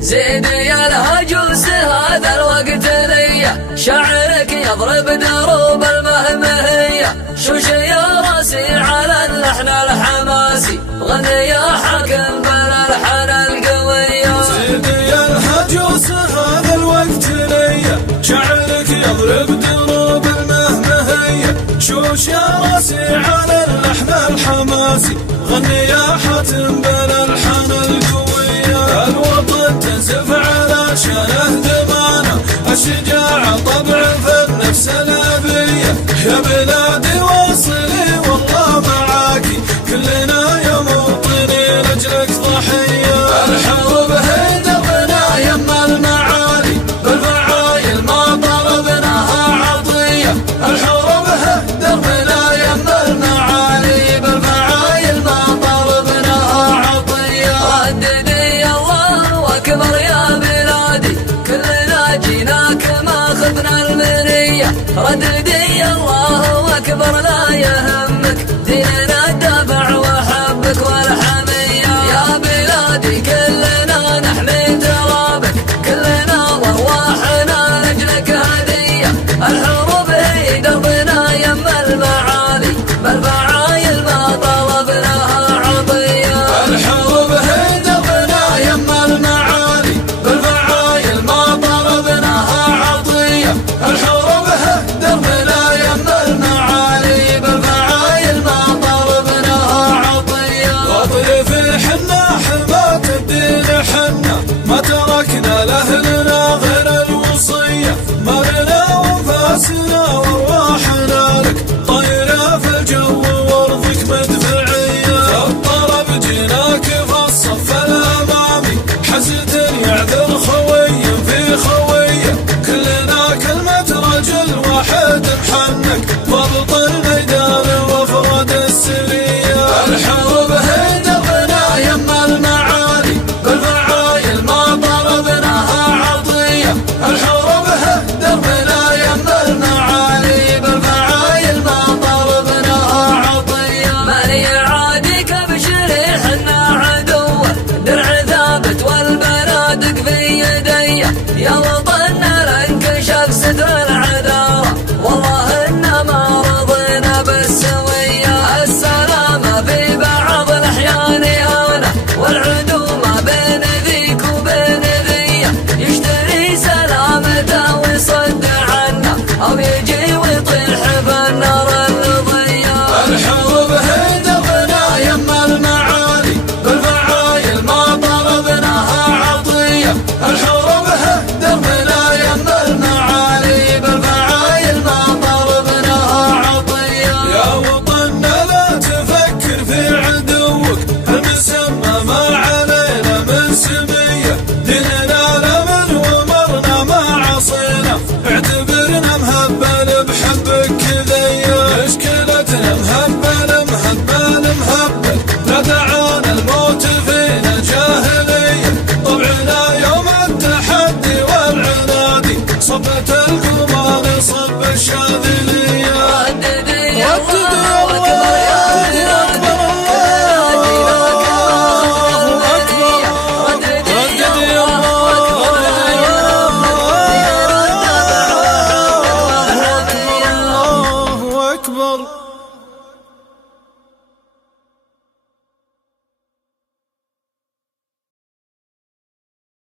زيد يا الهجوس هذا الوقت ليا، شعرك يضرب دروب المهمهية، شوش يا راسي على اللحن الحماسي، غني يا حاكم بالالحان القوية. زيد يا الهجوس هذا الوقت ليا، شعرك يضرب دروب المهمهية، شوش يا راسي على اللحن الحماسي، غني يا حاتم بالالحان القوية. الوطن تنزف على شانه دمانه، الشجاعة طبع في النفس الأبية، يا بلادي واصلي والله معاكي، كلنا يا موطني لأجلك ضحية. الحروب هي دربنا يما المعالي، بالفعايل ما طلبناها عطية. الحروب هي دربنا يما المعالي، بالفعايل ما طلبناها عطية. رددي الله أكبر يا بلادي، كلنا جيناك ما خذنا المنية. رددي الله أكبر لا يهمك، ديننا الدفع وحبك والحمية. يا بلادي كلنا نحمي ترابك، كلنا وارواحنا لأجلك هدية. الحروب هي دربنا يما المعالي، بالفعايل ما طلبناها عطية. الحروب هي دربنا يما المعالي، بالفعايل ما طلبناها عطية. الحروب هي دربنا يما المعالي، بالفعايل ما طلبناها عطية. واطرف الحنة